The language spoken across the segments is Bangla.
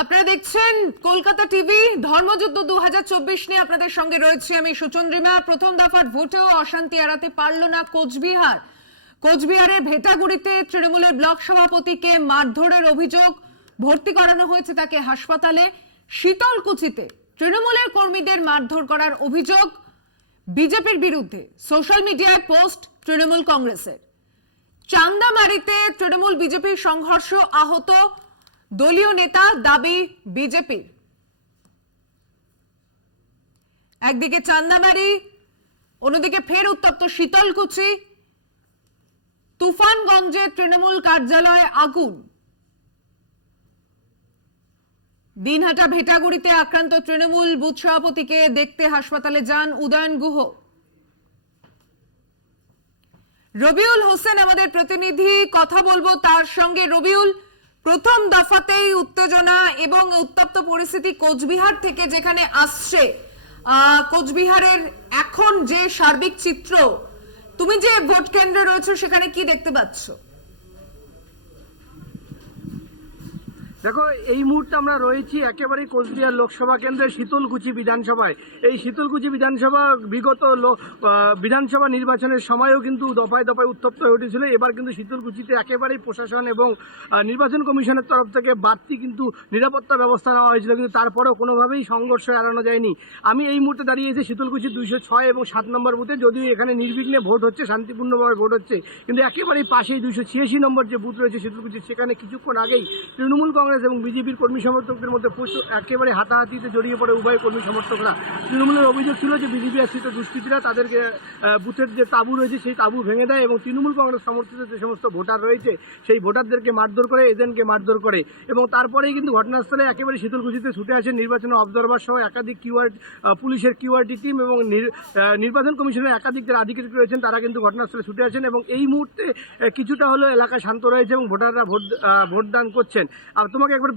আপনারা দেখছেন কলকাতা টিভি। ধর্মযুদ্ধ 2024 নিয়ে আপনাদের সঙ্গে রয়েছে আমি সুচন্দ্রিমা। প্রথম দফার ভোটেও অশান্তি এড়াতে পারল না কোচবিহার। কোচবিহারের ভেটাগুড়িতে তৃণমূলের ব্লক সভাপতিকে মারধরের অভিযোগ, ভর্তি করানো হয়েছে তাকে হাসপাতালে। শীতলকুচিতে তৃণমূলের কর্মীদের মারধর করার অভিযোগ বিজেপির বিরুদ্ধে, সোশ্যাল মিডিয়ায় পোস্ট তৃণমূল কংগ্রেসের। চান্দামারিতে তৃণমূল বিজেপির সংঘর্ষ, আহত দলীয় নেতা, দাবি বিজেপির। একদিকে চান্দামারি, অন্যদিকে ফের উত্তপ্ত শীতলকুচি। তুফানগঞ্জে তৃণমূল কার্যালয়ে আগুন। দিনহাটা ভেটাগুড়িতে আক্রান্ত তৃণমূল বুথ সভাপতিকে দেখতে হাসপাতালে যান উদয়ন গুহ। রবিউল হোসেন আমাদের প্রতিনিধি, কথা বলবো তার সঙ্গে। রবিউল, প্রথম দফাতেই উত্তেজনা এবং উত্তপ্ত পরিস্থিতি কোচবিহার থেকে যেখানে আসছে, কোচবিহারের এখন যে সার্বিক চিত্র, তুমি যে ভোট কেন্দ্রে রয়েছে সেখানে কি দেখতে পাচ্ছ? দেখো, এই মুহূর্তে আমরা রয়েছি একেবারেই কোচবিহার লোকসভা কেন্দ্রের শীতলকুচি বিধানসভায়। এই শীতলকুচি বিধানসভা বিগত বিধানসভা নির্বাচনের সময়ও কিন্তু দফায় দফায় উত্তপ্ত হয়ে উঠেছিল। এবার কিন্তু শীতলকুচিতে একেবারেই প্রশাসন এবং নির্বাচন কমিশনের তরফ থেকে বাড়তি কিন্তু নিরাপত্তা ব্যবস্থা নেওয়া হয়েছিল, কিন্তু তারপরেও কোনোভাবেই সংঘর্ষ এড়ানো যায়নি। আমি এই মুহূর্তে দাঁড়িয়েছি শীতলকুচি 206 এবং 7 নম্বর বুথে। যদিও এখানে নির্বিঘ্নে ভোট হচ্ছে, শান্তিপূর্ণভাবে ভোট হচ্ছে, কিন্তু একেবারেই পাশেই 286 নম্বর যে বুথ রয়েছে শীতলকুচি, সেখানে কিছুক্ষণ আগেই তৃণমূল কংগ্রেস এবং বিজেপির কর্মী সমর্থকদের মধ্যে একেবারে হাতাহাতিতে জড়িয়ে পড়ে উভয় কর্মী সমর্থকরা। তৃণমূলের অভিযোগ ছিল যে বিজেপি আশ্রিত দুষ্কৃতীরা তাদেরকে বুথের যে তাঁবু রয়েছে সেই তাঁবু ভেঙে দেয় এবং তৃণমূল কংগ্রেস সমর্থিত যে সমস্ত ভোটার রয়েছে সেই ভোটারদেরকে মারধর করে, এজেন্টকে মারধর করে। এবং তারপরেই কিন্তু ঘটনাস্থলে একেবারে শীতলকুচিতে ছুটে আসেন নির্বাচনের অবজারভার সহ একাধিক পুলিশের কিউআরটি টিম এবং নির্বাচন কমিশনের একাধিক যারা আধিকারিক রয়েছেন তারা কিন্তু ঘটনাস্থলে ছুটে আসেন। এবং এই মুহূর্তে কিছুটা হলেও এলাকা শান্ত রয়েছে এবং ভোটাররা ভোটদান করছেন। আর তোমাকে একবার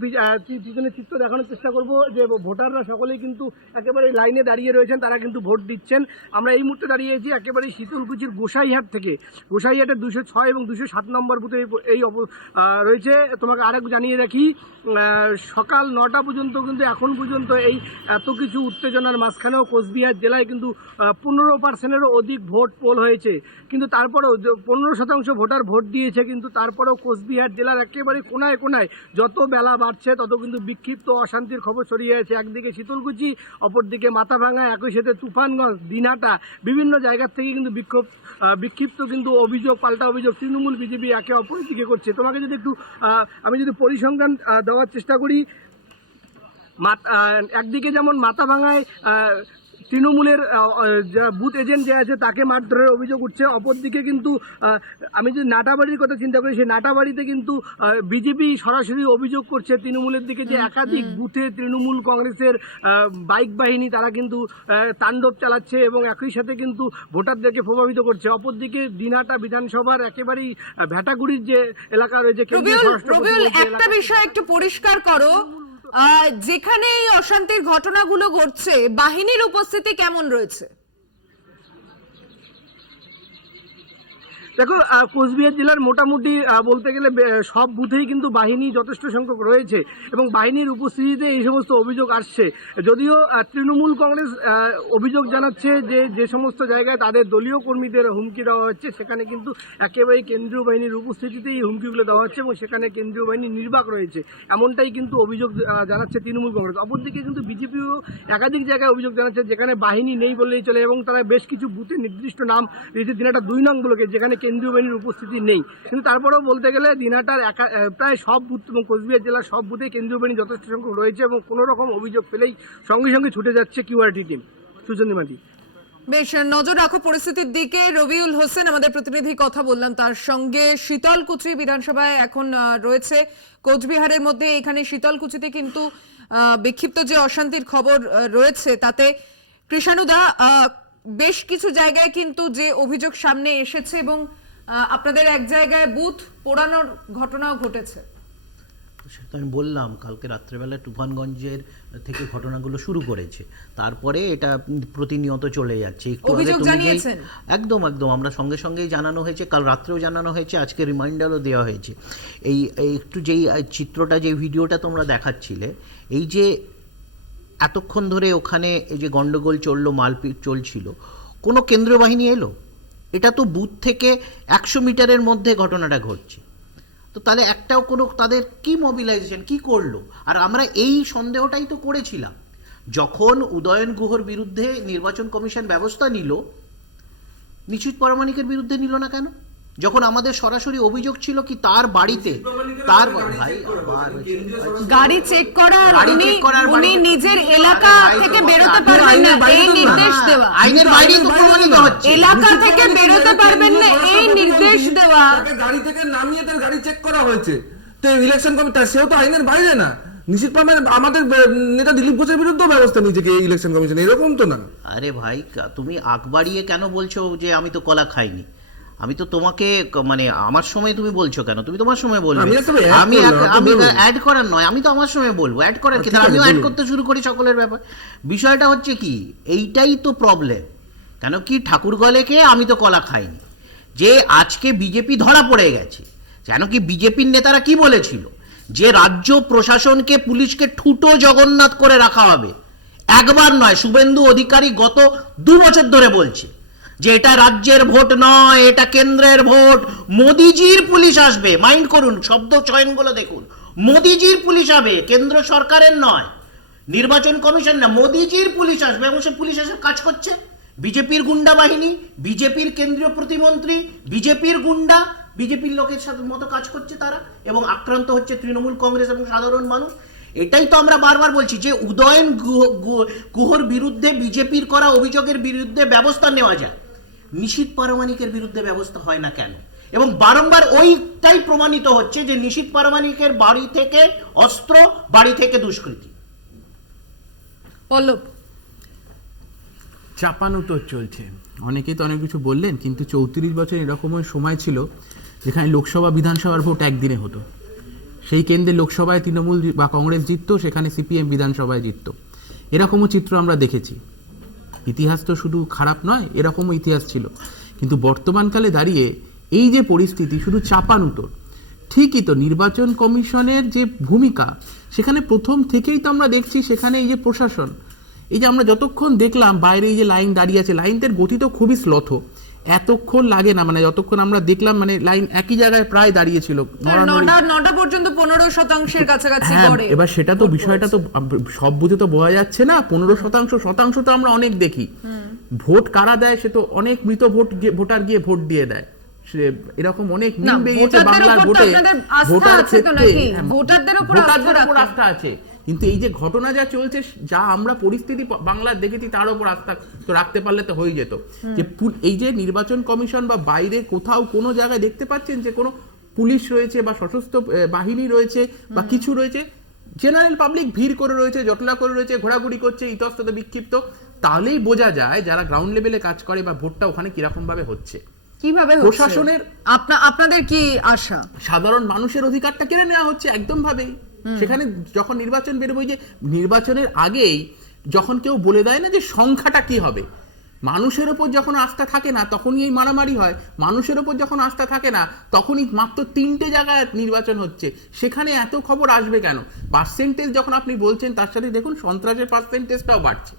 পিছনের চিত্র দেখানোর চেষ্টা করব যে ভোটাররা সকলেই কিন্তু একেবারে লাইনে দাঁড়িয়ে রয়েছেন, তারা কিন্তু ভোট দিচ্ছেন। আমরা এই মুহূর্তে দাঁড়িয়েছি একেবারে শীতলকুচির গোসাইহাট থেকে। গোসাইহাটের 206 এবং 207 নম্বর বুথে এই রয়েছে। তোমাকে আরেক জানিয়ে রাখি, সকাল 9টা পর্যন্ত কিন্তু এখন পর্যন্ত এই এত কিছু উত্তেজনার মাঝখানেও কোচবিহার জেলায় কিন্তু 15%-এরও অধিক ভোট পোল হয়েছে, কিন্তু তারপরেও 15% ভোটার ভোট দিয়েছে, কিন্তু তারপরেও কোচবিহার জেলার একেবারে কোনায় কোনায় যত বেলা বাড়ছে তত কিন্তু বিক্ষিপ্ত অশান্তির খবর ছড়িয়ে আছে। একদিকে শীতলকুচি, অপরদিকে মাথাভাঙা, একই সাথে তুফানগঞ্জ, দিনহাটা, বিভিন্ন জায়গার থেকে কিন্তু বিক্ষিপ্ত কিন্তু অভিযোগ, পাল্টা অভিযোগ তৃণমূল বিজেপি একে অপরের দিকে করছে। তোমাকে যদি একটু আমি যদি পরিসংখ্যান দেওয়ার চেষ্টা করি, একদিকে যেমন মাথাভাঙায় তৃণমূলের বুথ এজেন্ট যে আছে তাকে মারধরের অভিযোগ উঠছে, অপরদিকে কিন্তু আমি যদি নাটাবাড়ির কথা চিন্তা করি, সেই নাটাবাড়িতে কিন্তু বিজেপি সরাসরি অভিযোগ করছে তৃণমূলের দিকে যে একাধিক বুথে তৃণমূল কংগ্রেসের বাইক বাহিনী তারা কিন্তু তাণ্ডব চালাচ্ছে এবং একই সাথে কিন্তু ভোটারদেরকে প্রভাবিত করছে। অপরদিকে দিনহাটা বিধানসভার একেবারেই ভেটাগুড়ির যে এলাকা রয়েছে, একটা বিষয় একটু পরিষ্কার করো, যেখানে এই অশান্তির ঘটনাগুলো ঘটছে বাহিনীর উপস্থিতি কেমন রয়েছে? দেখো, কোচবিহার জেলার মোটামুটি বলতে গেলে সব বুথেই কিন্তু বাহিনী যথেষ্ট সংখ্যক রয়েছে এবং বাহিনীর উপস্থিতিতে এই সমস্ত অভিযোগ আসছে। যদিও তৃণমূল কংগ্রেস অভিযোগ জানাচ্ছে যে যে সমস্ত জায়গায় তাদের দলীয় কর্মীদের হুমকি দেওয়া হচ্ছে সেখানে কিন্তু একেবারেই কেন্দ্রীয় বাহিনীর উপস্থিতিতেই এই হুমকিগুলো দেওয়া হচ্ছে এবং সেখানে কেন্দ্রীয় বাহিনী নির্বাক রয়েছে, এমনটাই কিন্তু অভিযোগ জানাচ্ছে তৃণমূল কংগ্রেস। অপরদিকে কিন্তু বিজেপিও একাধিক জায়গায় অভিযোগ জানাচ্ছে যেখানে বাহিনী নেই বললেই চলে এবং তারা বেশ কিছু বুথে নির্দিষ্ট নাম দিয়েছে, দিনহাটা 2 নং ব্লকে, যেখানে কেন্দ্রীয় বাহিনীর উপস্থিতি নেই। কিন্তু তারপরেও বলতে গেলে দিনহাটার প্রায় সব বুথ এবং কোচবিহার জেলার সব বুথে কেন্দ্রীয় বাহিনী যথেষ্ট সংখ্যক রয়েছে এবং কোনো রকম অভিযোগ পেলেই সঙ্গে সঙ্গে ছুটে যাচ্ছে কিউআরটি টিম। সুচন্দ্রিমাদি, বেশ নজর রাখো পরিস্থিতির দিকে। রবিউল হোসেন আমাদের প্রতিনিধি, কথা বললাম তার সঙ্গে। শীতলকুচি বিধানসভায় এখন রয়েছে কোচবিহারের মধ্যে। এখানে শীতলকুচিতে কিন্তু বিক্ষিপ্ত যে অশান্তির খবর রয়েছে তাতে কৃষাণুদা বেশ কিছু জায়গায় কিন্তু যে অভিযোগ সামনে এসেছে এবং আপনাদের এক জায়গায় বুথ পোড়ানোর ঘটনাও ঘটেছে। সেটা আমি বললাম, কালকে রাত্রেবেলা তুফানগঞ্জের থেকে ঘটনাগুলো শুরু করেছে, তারপরে এটা প্রতিনিয়ত চলে যাচ্ছে। একটু আগে অভিযোগ তুমি যেই জানিয়েছেন? একদম একদম আমরা সঙ্গে সঙ্গেই জানানো হয়েছে, কাল রাত্রেও জানানো হয়েছে, আজকে রিমাইন্ডারও দেওয়া হয়েছে। এই একটু যেই চিত্রটা, যে ভিডিওটা তোমরা দেখাচ্ছিলে, এই যে এতক্ষণ ধরে ওখানে এই যে গন্ডগোল চললো, মারপিট চলছিল, কোনো কেন্দ্রীয় বাহিনী এলো? এটা তো বুথ থেকে 100 মিটারের মধ্যে ঘটনাটা ঘটছে। তো তাহলে একটাও কোনো তাদের কি মোবিলাইজেশন কি করলো? আর আমরা এই সন্দেহটাই তো করেছিলাম যখন উদয়ন গুহর বিরুদ্ধে নির্বাচন কমিশন ব্যবস্থা নিল, নিশীথ প্রামাণিকের বিরুদ্ধে নিল না কেন? যখন আমাদের সরাসরি অভিযোগ ছিল কি তার বাড়িতে, তার ভাই আবার গাড়ি চেক করা, গাড়ি উনি check করার উনি মানে- নিজের এলাকা ভাই তো থেকে কথা- বেরোতে পারবেন না, এই নির্দেশ দেওয়া। আইনের বাইরেই তো প্রমাণিত হচ্ছে। এলাকা থেকে বেরোতে পারবেন না, এই নির্দেশ দেওয়া। তাকে গাড়ি থেকে নামিয়ে তার গাড়ি চেক করা হয়েছে। তো ইলেকশন কমিশন সেও তো আইনের বাইরে না। নিশ্চিত আমাদের নেতা দিলীপ ঘোষের বিরুদ্ধে ব্যবস্থা নিয়েছে কি ইলেকশন কমিশন, এরকম তো না। আরে ভাই, তুমি আগ বাড়িয়ে কেন বলছো যে আমি তো কলা খাইনি? আমি তো তোমাকে মানে আমার সময় তুমি বলছো কেন? তুমি তোমার সময় বলবে। আমি একটা add আমি করলাম, আপনি বলুন। অ্যাড করার নয়, আমি তো আমার সময় বলবো, অ্যাড করার কি? ঠিক আছে, আমিও অ্যাড বলুন। করতে শুরু করি সকলের ব্যাপার। বিষয়টা হচ্ছে কি, এইটাই তো প্রবলেম। কেন কি ঠাকুরগলেকে আমি তো কলা খাইনি, যে আজকে বিজেপি ধরা পড়ে গেছে। কেন কি বিজেপির নেতারা কি বলেছিল, যে রাজ্য প্রশাসনকে, পুলিশকে ঠুটো জগন্নাথ করে রাখা হবে। একবার নয়, শুভেন্দু অধিকারী গত 2 বছর ধরে বলছে যে এটা রাজ্যের ভোট নয়, এটা কেন্দ্রের ভোট, মোদিজির পুলিশ আসবে। মাইন্ড করুন, শব্দ চয়নগুলো দেখুন, মোদিজির পুলিশ আসবে, কেন্দ্র সরকারের নয়, নির্বাচন কমিশন না, মোদিজির পুলিশ আসবে। এবং সে পুলিশ এসে কাজ করছে বিজেপির গুন্ডা বাহিনী, বিজেপির কেন্দ্রীয় প্রতিমন্ত্রী, বিজেপির গুন্ডা, বিজেপির লোকের সাথে মতো কাজ করছে তারা, এবং আক্রান্ত হচ্ছে তৃণমূল কংগ্রেস এবং সাধারণ মানুষ। এটাই তো আমরা বারবার বলছি যে উদয়ন গুহর বিরুদ্ধে বিজেপির করা অভিযোগের বিরুদ্ধে ব্যবস্থা নেওয়া যায়, নিশীথ প্রামাণিকের বিরুদ্ধে ব্যবস্থা হয় না কেন? এবং বারংবার ওইটাই প্রমাণিত হচ্ছে যে নিশীথ প্রামাণিকের বাড়ি থেকে অস্ত্র, বাড়ি থেকে দুষ্কৃতি। পল্লব, চাপানুতোর চলছে। অনেকেই তো অনেক কিছু বললেন, কিন্তু 34 বছর এরকমই সময় ছিল যেখানে লোকসভা বিধানসভার ভোট একদিনে হতো। সেই কেন্দ্রে লোকসভায় তৃণমূল বা কংগ্রেস জিততো, সেখানে সিপিএম বিধানসভায় জিততো। এরকমও চিত্র আমরা দেখেছি। ইতিহাস তো শুধু খারাপ নয়, এরকমও ইতিহাস ছিল। কিন্তু বর্তমানকালে দাঁড়িয়ে এই যে পরিস্থিতি, শুধু চাপানুতোর। ঠিকই তো, নির্বাচন কমিশনের যে ভূমিকা, সেখানে প্রথম থেকেই তো আমরা দেখছি, সেখানে এই যে প্রশাসন, এই যে আমরা যতক্ষণ দেখলাম বাইরে এই যে লাইন দাঁড়িয়ে আছে, লাইনটার গতি তো খুবই স্লথ, এতক্ষণ লাগে না। মানে যতক্ষণ আমরা দেখলাম, মানে লাইন একই জায়গায় প্রায় দাঁড়িয়েছিল। নটা পর্যন্ত 15% কাছাকাছি হ্যাঁ, গড়ে। এবার সেটা তো বিষয়টা তো সব বুঝে তো বোঝা যাচ্ছে না। 15% তো আমরা অনেক দেখি। ভোট কারা দেয়, সে তো অনেক মৃত ভোটার গিয়ে ভোট দিয়ে দেয়। এরকম অনেক না, মিম বেরিয়েছে ভোটারদের বাংলার উপর তো ভোটে। আপনাদের আস্থা ভোটার আছে তো ক্ষেত্রে নাকি? হ্যাঁ, ভোটারদের উপর ভোটারদের আস্থা উপর রাখেন। আস্থা আছে, কিন্তু এই যে ঘটনা যা চলছে, যা আমরা পরিস্থিতি বাংলার দেখেছি, তার উপর আস্থা তো রাখতে পারলে তো হয়ে যেত। যে এই যে নির্বাচন কমিশন বা বাইরে কোথাও কোনো জায়গায় দেখতে পাচ্ছেন যে কোনো পুলিশ রয়েছে বা সশস্ত্র বাহিনী রয়েছে বা কিছু রয়েছে, জেনারেল পাবলিক ভিড় করে রয়েছে, জটলা করে রয়েছে, ঘোরাঘুরি করছে, ইতস্তত বিক্ষিপ্ত, তাহলেই বোঝা যায় যারা গ্রাউন্ড লেভেলে কাজ করে বা ভোটটা ওখানে কিরকম ভাবে হচ্ছে। কিভাবে হচ্ছে? প্রশাসনের আপনাদের কি আশা? সাধারণ মানুষের অধিকারটা কেড়ে নেওয়া হচ্ছে একদম ভাবেই। সেখানে যখন নির্বাচন বেরোবে, যে নির্বাচনের আগেই যখন কেউ বলে দেয় না যে সংখ্যাটা কি হবে, মানুষের ওপর যখন আস্থা থাকে না তখনই এই মারামারি হয়। মানুষের ওপর যখন আস্থা থাকে না তখনই মাত্র 3টে জায়গায় নির্বাচন হচ্ছে, সেখানে এত খবর আসবে কেন? পার্সেন্টেজ যখন আপনি বলছেন, তার সাথে দেখুন সন্ত্রাসের পার্সেন্টেজটাও বাড়ছে।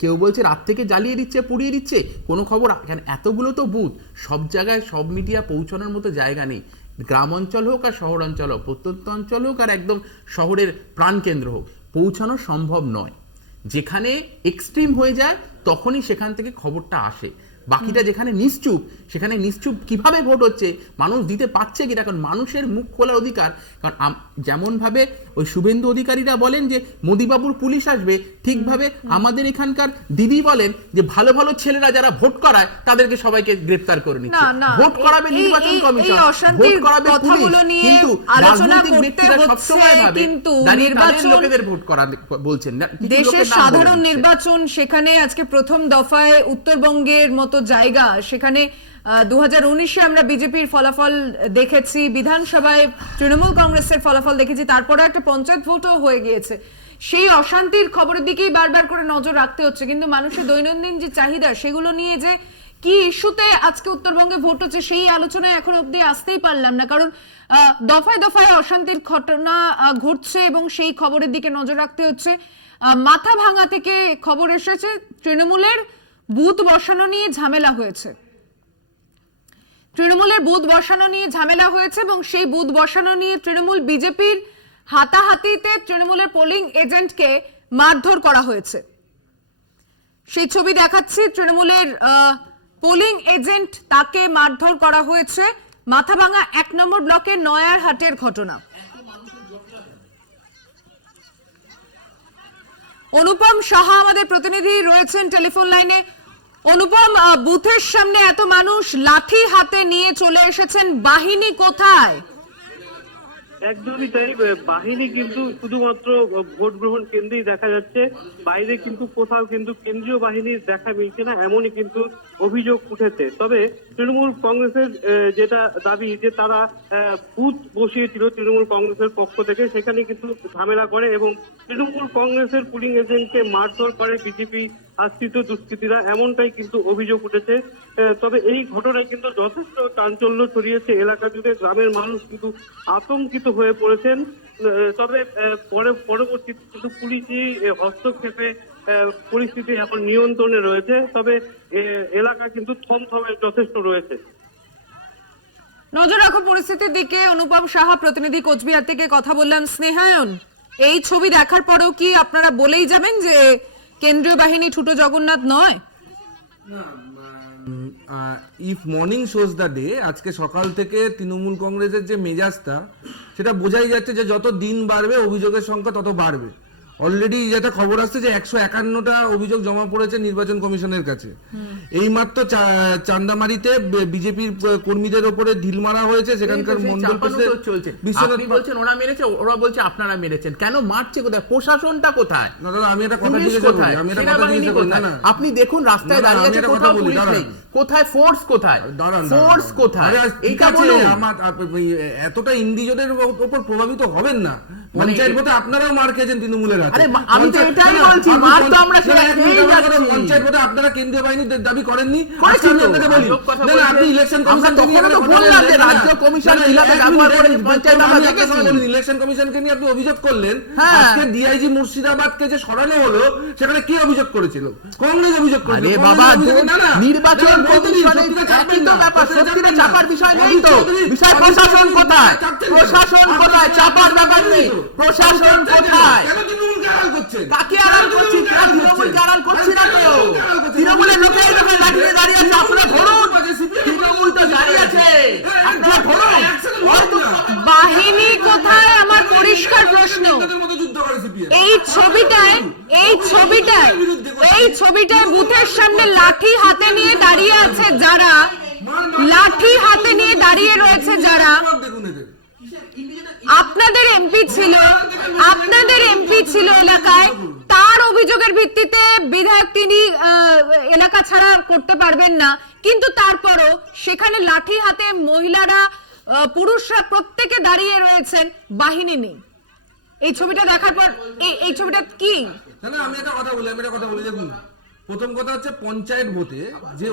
কেউ বলছে রাত থেকে জ্বালিয়ে দিচ্ছে, পুড়িয়ে দিচ্ছে, কোনো খবর কেন? এতগুলো তো বুথ, সব জায়গায় সব মিডিয়া পৌঁছানোর মতো জায়গা নেই। গ্রাম অঞ্চল হোক আর শহর অঞ্চল হোক, প্রত্যন্ত অঞ্চল হোক আর একদম শহরের প্রাণকেন্দ্র হোক, পৌঁছানো সম্ভব নয়। যেখানে এক্সট্রিম হয়ে যায় তখনই সেখান থেকে খবরটা আসে। বাকিটা যেখানে নিশ্চুপ, সেখানে নিশ্চুপ কিভাবে ভোট হচ্ছে, মানুষ দিতে পারছে কিনা, কারণ মানুষের মুখ খোলার অধিকার। কারণ যেমন ভাবে ওই শুভেন্দু অধিকারীরা বলেন যে মোদিবাবুর পুলিশ আসবে, ঠিকভাবে আমাদের এখানকার দিদি বলেন যে ভালো ভালো ছেলেরা যারা ভোট করায় তাদেরকে সবাইকে গ্রেফতার করে নিচ্ছে। ভোট করাবে নির্বাচন কমিশন, ভোট করাবে পুলিশ, কিন্তু রাজনৈতিক ব্যক্তিরা সবসময় ভাবে দাঁড়িয়ে তাদের লোকেদের ভোট করা বলছেন না। দেশের সাধারণ নির্বাচন, সেখানে আজকে প্রথম দফায় উত্তরবঙ্গের মতো জায়গা, সেখানে 2019-এ আমরা বিজেপির ফলাফল দেখেছি, বিধানসভায় তৃণমূল কংগ্রেসের ফলাফল দেখেছি, তারপরে একটা পঞ্চায়েত ভোটও হয়ে গিয়েছে। সেই অশান্তির খবরের দিকেই বারবার করে নজর রাখতে হচ্ছে, কিন্তু মানুষের দৈনন্দিন যে চাহিদা সেগুলো নিয়ে যে কি ইস্যুতে আজকে উত্তরবঙ্গে ভোট হচ্ছে সেই আলোচনায় এখন অব্দি আসতেই পারলাম না, কারণ দফায় দফায় অশান্তির ঘটনা ঘটছে এবং সেই খবরের দিকে নজর রাখতে হচ্ছে। মাথা ভাঙা থেকে খবর এসেছে তৃণমূলের বুথ বসানো নিয়ে ঝামেলা হয়েছে, এবং সেই বুথ বসানো নিয়ে তৃণমূল বিজেপির হাতাহাতিতে তৃণমূলের পোলিং এজেন্টকে মারধর করা হয়েছে। সেই ছবি দেখাচ্ছি, তৃণমূলের পোলিং এজেন্ট তাকে মারধর করা হয়েছে। মাথাভাঙা 1 নম্বর ব্লকের নয়ারহাটের ঘটনা। অনুপম সাহা আমাদের প্রতিনিধি রয়েছেন টেলিফোন লাইনে। অনুপম, বুথের সামনে এত মানুষ লাঠি হাতে নিয়ে চলে এসেছেন, বাহিনী কোথায়? একদমই তাই, বাহিনী কিন্তু শুধুমাত্র ভোট গ্রহণ কেন্দ্রেই দেখা যাচ্ছে, বাইরে কিন্তু কোথাও কিন্তু কেন্দ্রীয় বাহিনীর দেখা মিলছে না, এমনই কিন্তু অভিযোগ উঠেছে। তবে তৃণমূল কংগ্রেসের যেটা দাবি যে তারা বুথ বসিয়েছিল তৃণমূল কংগ্রেসের পক্ষ থেকে, সেখানে কিন্তু ঝামেলা করে এবং তৃণমূল কংগ্রেসের পুলিং এজেন্টকে মারধর করে বিজেপি আশ্রিত দুষ্কৃতীরা, এমনটাই কিন্তু অভিযোগ উঠেছে। তবে এই ঘটনায় কিন্তু যথেষ্ট চাঞ্চল্য ছড়িয়েছে এলাকা জুড়ে, গ্রামের মানুষ কিন্তু আতঙ্কিত হয়ে পড়েছেন। তবে পরবর্তীতে কিন্তু পুলিশি হস্তক্ষেপে পরিস্থিতি এখন নিয়ন্ত্রণে রয়েছে, তবে এলাকা কিন্তু থমথমে যথেষ্ট রয়েছে। নজর রাখো পরিস্থিতির দিকে। অনুপম সাহা, প্রতিনিধি, কোচবিহার থেকে কথা বললাম। স্নেহায়ন, এই ছবি দেখার পরেও কি আপনারা বলেই যাবেন যে কেন্দ্রীয় বাহিনী ঠুটো জগন্নাথ নয়? If morning shows the day, আজকে সকাল থেকে তৃণমূল কংগ্রেসের যে মেজাজটা সেটা বোঝাই যাচ্ছে যে যত দিন বাড়বে অভিযোগের সংখ্যা তত বাড়বে। অলরেডি যেটা খবর আসছে যে 151টা অভিযোগ জমা পড়েছে নির্বাচন কমিশনের কাছে। এইমাত্র চান্দামারিতে বিজেপির কর্মীদের উপরে ঢিল মারা হয়েছে, সেখানকার মন্ডল চলছে। আপনি বলছেন ওরা মেরেছে, ওরা বলছে আপনারা মেরেছেন। কেন মারছে? কোথায়? প্রশাসনটা কোথায়? না দাদা, আমি এটা কথা জিজ্ঞেস করি, আমি এটা কথা জিজ্ঞেস করি। না, আপনি দেখুন রাস্তায় দাঁড়িয়ে আছে, কোথাও পুলিশ নেই। কোথায় ফোর্স? কোথায় ফোর্স? কোথায়? এইটা বলুন। আমার এতটা ইন্ডিজনের উপর প্রভাবিত হবেন না। পঞ্চায়েত ভোটে আপনারাও মার খেয়েছেন তৃণমূলের হাতে। আরে আমি তো এটাই বলছি, মার তো আমরা খেয়েই যাচ্ছি। পঞ্চায়েত ভোটে আপনারা কেন্দ্রীয় বাহিনীর দাবি করেননি। আজকে আমি আপনাকে বলি, না না, আপনি ইলেকশন কমিশন রাজ্য কমিশন কিভাবে ব্যবহার করে পঞ্চায়েত আমরা দেখেছি। ইলেকশন কমিশনকে নিয়ে আপনি অভিযোগ করলেন। আজকে ডিআইজি মুর্শিদাবাদকে যে সরানো হলো, সেখানে কি অভিযোগ করেছিল? কংগ্রেস অভিযোগ করেছিল। আরে বাবা, নির্বাচন কমিশনের একই তো ব্যাপার, সত্যিটা চাপার বিষয় নেই তো। বিষয় প্রশাসন কোথায়? প্রশাসন কোথায়? চাপার ব্যাপার নেই। প্রশাসন কোথায়? কেন তৃণমূলকে আড়াল করছেন? কাকে আড়াল করছি? তৃণমূলকে আড়াল করছি না তো। তৃণমূলের লোকের যখন লাঠিয়ে দাঁড়িয়ে আছে, আপনারা ধরুন। তৃণমূল তো দাঁড়িয়ে আছে, আপনারা ধরুন। বাহিনী কোথায়? আমার পরিষ্কার প্রশ্ন। এই ছবিটায় বুথের সামনে লাঠি হাতে নিয়ে দাঁড়িয়ে আছে যারা, লাঠি হাতে নিয়ে দাঁড়িয়ে রয়েছে যারা, আপনাদের এমপি ছিল এলাকায়, তার অভিযোগের ভিত্তিতে বিধায়ক তিনি এলাকা ছাড়া করতে পারবেন না, কিন্তু তারপরও সেখানে লাঠি হাতে মহিলারা, পুরুষরা প্রত্যেকে দাঁড়িয়ে রয়েছেন, বাহিনী নেই। এই ছবিটা দেখার পর এই ছবিটা কি? না, আমি একটা কথা বলি, দেখুন, প্রথম কথা হচ্ছে পঞ্চায়েত ভোটে যে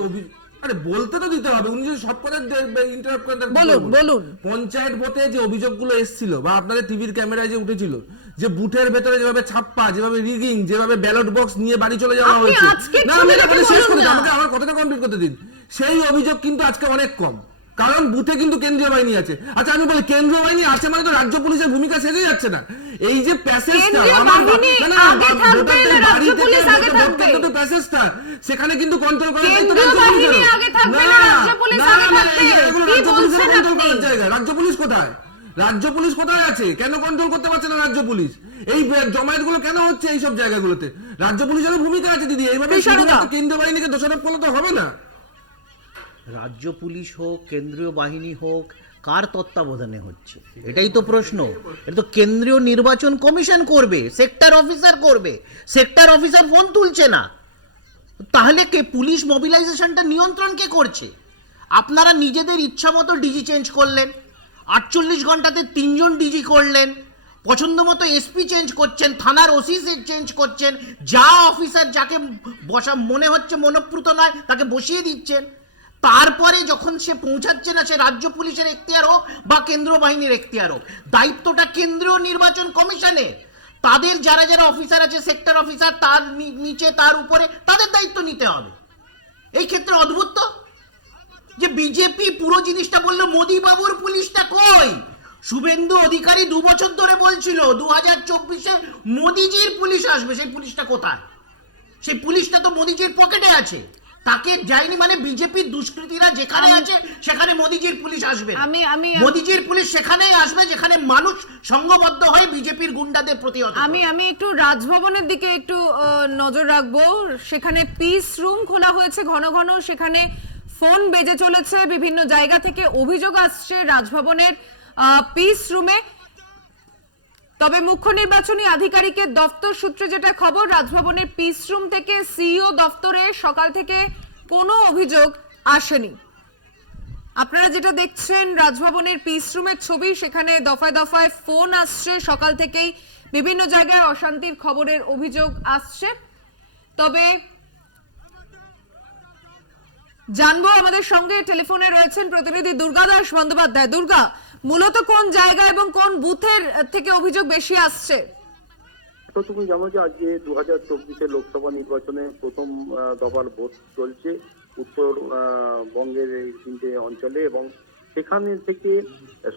আরে বলতে তো দিতে হবে, উনি যদি সব কথা ইন্টারাপ্ট করেন বলুন। পঞ্চায়েত ভোটে যে অভিযোগগুলো এসেছিল বা আপনাদের টিভির ক্যামেরায় যে উঠেছিল, যে বুথের ভেতরে যেভাবে ছাপ্পা, যেভাবে রিগিং, যেভাবে ব্যালট বক্স নিয়ে বাড়ি চলে যাওয়া হয়েছে, না আমি এটা শেষ করি, আমাকে আমার কথাটা কমপ্লিট করতে দিন। সেই অভিযোগ কিন্তু আজকে অনেক কম, কারণ বুথে কিন্তু কেন্দ্রীয় বাহিনী আছে। আচ্ছা আমি বলি, কেন্দ্রীয় বাহিনী আছে মানে তো রাজ্য পুলিশের ভূমিকা সেরে যাচ্ছে না। এই যে প্যাসেজটা, প্যাসেজটা সেখানে কিন্তু কন্ট্রোল করার দায়িত্ব রাজ্য পুলিশ কোথায়? রাজ্য পুলিশ কোথায় আছে? কেন কন্ট্রোল করতে পারছে না রাজ্য পুলিশ? এই জমায়েত গুলো কেন হচ্ছে এইসব জায়গাগুলোতে? রাজ্য পুলিশের ভূমিকা আছে দিদি, এইভাবে কেন্দ্রীয় বাহিনীকে দোষারোপ করলে তো হবে না। রাজ্য পুলিশ হোক, কেন্দ্রীয় বাহিনী হোক, কার তত্ত্বাবধানে হচ্ছে এটাই তো প্রশ্ন। এটা তো কেন্দ্রীয় নির্বাচন কমিশন করবে, সেক্টর অফিসার করবে। সেক্টর অফিসার ফোন তুলছে না, তাহলে কে পুলিশ মোবিলাইজেশনটা নিয়ন্ত্রণ কে করছে? আপনারা নিজেদের ইচ্ছা মতো ডিজি চেঞ্জ করলেন, 48 ঘন্টাতে 3 জন ডিজি করলেন, পছন্দ মতো এসপি চেঞ্জ করছেন, থানার ওসি চেঞ্জ করছেন, যা অফিসার যাকে বসা মনে হচ্ছে মনোপ্রুত নয় তাকে বসিয়ে দিচ্ছেন। তারপরে যখন সে পৌঁছাচ্ছে না, সে রাজ্য পুলিশের এখতিয়ার হোক বা কেন্দ্র বাহিনীর এখতিয়ার হোক, দায়িত্বটা কেন্দ্রীয় নির্বাচন কমিশনের। তাদের যারা যারা অফিসার আছে, সেক্টর অফিসার, তার নিচে তার উপরে তাদের দায়িত্ব নিতে হবে। এই ক্ষেত্রে অদ্ভুত তো যে বিজেপি পুরো জিনিসটা বললো মোদি বাবুর পুলিশটা কই। শুভেন্দু অধিকারী 2 বছর ধরে বলছিল 2024-এ মোদিজির পুলিশ আসবে, সেই পুলিশটা কোথায়? সেই পুলিশটা তো মোদিজির পকেটে আছে, তাকে যায়নি। মানে বিজেপির দুষ্কৃতীরা যেখানে আছে সেখানে মোদিজির পুলিশ আসবে। মোদিজির পুলিশ সেখানেই আসবে যেখানে মানুষ সংঘবদ্ধ হয়ে বিজেপির গুন্ডাদের প্রতিহত। আমি একটু রাজভবনের দিকে একটু নজর রাখবো। সেখানে পিস রুম খোলা হয়েছে ঘন ঘন, সেখানে ফোন বেজে চলেছে, বিভিন্ন জায়গা থেকে অভিযোগ আসছে রাজভবনের পিস রুমে। তবে মুখ্য নির্বাচনী আধিকারিকের দপ্তর সূত্রে যেটা খবর, রাজভবনের পিস রুম থেকে সিইও দপ্তরে সকাল থেকে কোনো অভিযোগ আসেনি। আপনারা যেটা দেখছেন রাজভবনের পিস রুমের ছবি, সেখানে দফায় দফায় ফোন আসছে, সকাল থেকেই বিভিন্ন জায়গায় অশান্তির খবরের অভিযোগ আসছে। তবে জানবো, আমাদের সঙ্গে টেলিফোনে রয়েছেন প্রতিনিধি দুর্গাদাস বন্দ্যোপাধ্যায়। দুর্গা, মূলত কোন জায়গা এবং কোন বুথের থেকে অভিযোগ বেশি আসছে? তো তুমি জানো যে আজকে 2024-এর লোকসভা নির্বাচনে প্রথম দফার ভোট চলছে উত্তরবঙ্গের এই 3টে অঞ্চলে, এবং সেখানে থেকে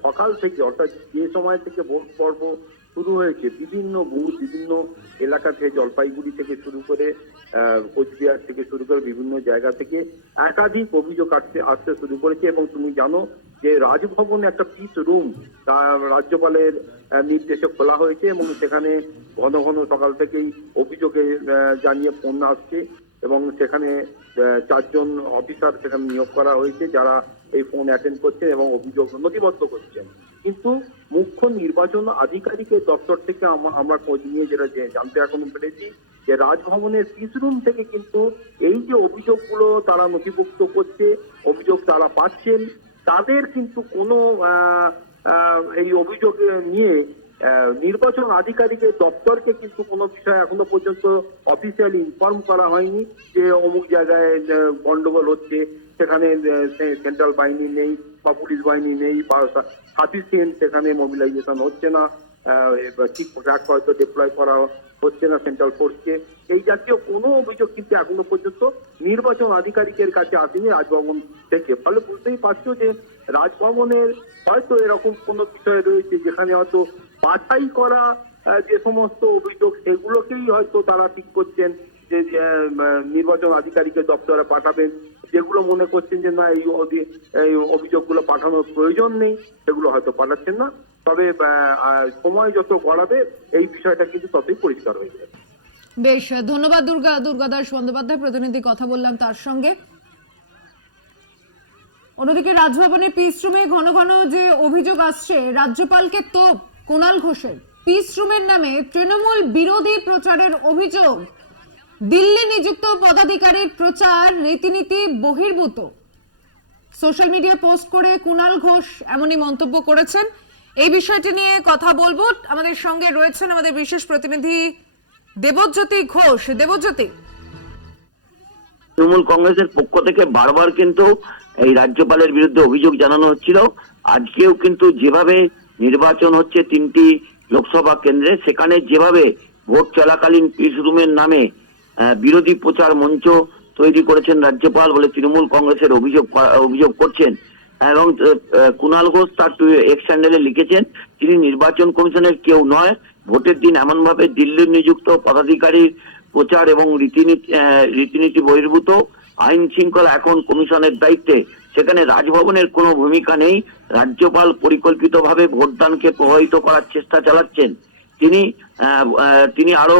সকাল থেকে, অর্থাৎ যে সময় থেকে ভোট পর্ব শুরু হয়েছে, বিভিন্ন বুথ, বিভিন্ন এলাকা থেকে, জলপাইগুড়ি থেকে শুরু করে কোচবিহার থেকে শুরু করে বিভিন্ন জায়গা থেকে একাধিক অভিযোগ আসতে শুরু করেছে। এবং তুমি জানো যে রাজভবনে একটা পিস রুম রাজ্যপালের নির্দেশে খোলা হয়েছে, এবং সেখানে ঘন ঘন সকাল থেকেই অভিযোগে জানিয়ে ফোন আসছে, এবং সেখানে 4 জন অফিসার সেখানে নিয়োগ করা হয়েছে যারা এই ফোন অ্যাটেন্ড করছেন এবং অভিযোগ নথিবদ্ধ করছেন। কিন্তু মুখ্য নির্বাচন আধিকারিকের দপ্তর থেকে আমরা খোঁজ নিয়ে যেটা জানতে এখন পেরেছি যে রাজভবনের পিস রুম থেকে কিন্তু এই যে অভিযোগগুলো তারা নথিভুক্ত করছে, অভিযোগ তারা পাচ্ছেন, তাদের কিন্তু কোনো এই অভিযোগ নিয়ে নির্বাচন আধিকারিকের দপ্তরকে কিন্তু কোনো বিষয় এখনো পর্যন্ত অফিসিয়ালি ইনফর্ম করা হয়নি যে অমুক জায়গায় গন্ডগোল হচ্ছে, সেখানে সেন্ট্রাল বাহিনী নেই বা পুলিশ বাহিনী নেই বা সাফিসিয়েন্ট সেখানে মোবিলাইজেশন হচ্ছে না, ঠিকঠাক হয়তো ডিপ্লয় করা হচ্ছে না সেন্ট্রাল ফোর্সকে। এই জাতীয় কোনো অভিযোগ কিন্তু এখনো পর্যন্ত নির্বাচন আধিকারিকের কাছে আসেনি রাজভবন থেকে। ফলে বুঝতেই পারছো যে রাজভবনের হয়তো এরকম কোনো বিষয় রয়েছে যেখানে হয়তো বাছাই করা যে সমস্ত অভিযোগ সেগুলোকেই হয়তো তারা ঠিক করছেন যে নির্বাচন আধিকারিকের দপ্তরে পাঠাবেন, যেগুলো মনে করছেন যে না এই অভিযোগগুলো পাঠানোর প্রয়োজন নেই সেগুলো হয়তো পাঠাচ্ছেন না। তবে সময় যত গড়াবে এই বিষয়টা কিন্তু ততই পরিষ্কার হয়ে যাবে। বেশ, ধন্যবাদ দুর্গাদাস বন্দ্যোপাধ্যায়, প্রতিনিধি কথা বললাম তার সঙ্গে। অন্যদিকে রাজভবনের পিস রুমে ঘন ঘন যে অভিযোগ আসছে, রাজ্যপালকে তোপ কুণাল ঘোষের। পিস রুমের নামে তৃণমূল বিরোধী প্রচারের অভিযোগ, দিল্লি নিযুক্ত পদাধিকারীর প্রচার রীতিনীতি বহির্ভূত। সোশ্যাল মিডিয়া পোস্ট করে কুণাল ঘোষ এমনই মন্তব্য করেছেন। এই বিষয়টি নিয়ে কথা বলবো। আমাদের সঙ্গে রয়েছেন আমাদের বিশেষ প্রতিনিধি দেবজ্যোতি ঘোষ। দেবজ্যোতি, তৃণমূল কংগ্রেসের পক্ষ থেকে বারবার কিন্তু এই রাজ্যপালের বিরুদ্ধে অভিযোগ জানানো হচ্ছিল। আজকেও কিন্তু যেভাবে নির্বাচন হচ্ছে 3টি লোকসভা কেন্দ্রে, সেখানে যেভাবে ভোট চলাকালীন পিস রুমের নামে বিরোধী প্রচার মঞ্চ তৈরি করেছেন রাজ্যপাল বলে তৃণমূল কংগ্রেসের অভিযোগ করছেন। এবং কুণাল ঘোষ তার এক্স হ্যান্ডেলে লিখেছেন, তিনি নির্বাচন কমিশনের কেউ নয়, ভোটের দিন এমনভাবে দিল্লির নিযুক্ত পদাধিকারীর প্রচার এবং রীতিনীতি বহির্ভূত। আইন শৃঙ্খলা এখন কমিশনের দায়িত্বে, সেখানে রাজভবনের কোনো ভূমিকা নেই। রাজ্যপাল পরিকল্পিতভাবে ভোটদানকে প্রভাবিত করার চেষ্টা চালাচ্ছেন। তিনি আরো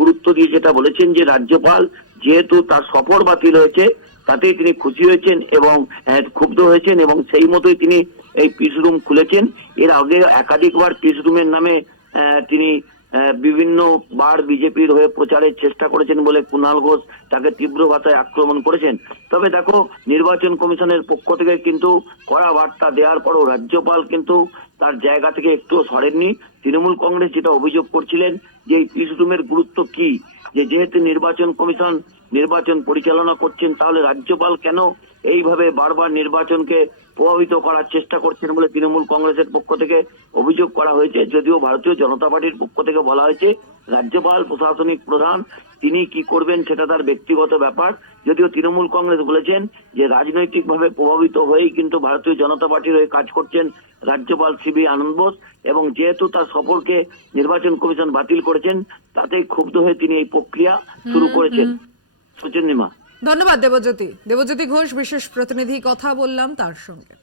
গুরুত্ব দিয়ে যেটা বলেছেন যে রাজ্যপাল যেহেতু তার সফর বাতিল হয়েছে তাতেই তিনি খুশি হয়েছেন এবং ক্ষুব্ধ হয়েছেন, এবং সেই মতোই তিনি এই পিস রুম খুলেছেন। এর আগে একাধিকবার পিস রুমের নামে তিনি বিভিন্ন বার বিজেপির হয়ে প্রচারের চেষ্টা করেছেন বলে কুণাল ঘোষ তাকে তীব্র ভাষায় আক্রমণ করেছেন। তবে দেখো, নির্বাচন কমিশনের পক্ষ থেকে কিন্তু কড়া বার্তা দেওয়ার পরও রাজ্যপাল কিন্তু তার জায়গা থেকে একটুও সরেননি। তৃণমূল কংগ্রেস যেটা অভিযোগ করছিলেন যে এই পিস রুমের গুরুত্ব কি, যে যেহেতু নির্বাচন কমিশন নির্বাচন পরিচালনা করছেন, তাহলে রাজ্যপাল কেন এইভাবে বারবার নির্বাচনকে প্রভাবিত করার চেষ্টা করছেন বলে তৃণমূল কংগ্রেসের পক্ষ থেকে অভিযোগ করা হয়েছে। যদিও ভারতীয় জনতা পার্টির পক্ষ থেকে বলা হয়েছে রাজ্যপাল প্রশাসনিক প্রধান, তিনি কি করবেন সেটা তার ব্যক্তিগত ব্যাপার। যদিও তৃণমূল কংগ্রেস বলেছেন যে রাজনৈতিকভাবে প্রভাবিত হয়েই কিন্তু ভারতীয় জনতা পার্টির হয়ে কাজ করছেন রাজ্যপাল সিবি আনন্দ বোস, এবং যেহেতু তার সফরকে নির্বাচন কমিশন বাতিল করেছেন, তাতেই ক্ষুব্ধ হয়ে তিনি এই প্রক্রিয়া শুরু করেছেন। সুচন্দ্রিমা, ধন্যবাদ দেবজ্যোতি ঘোষ, বিশেষ প্রতিনিধি, কথা বললাম তার সঙ্গে।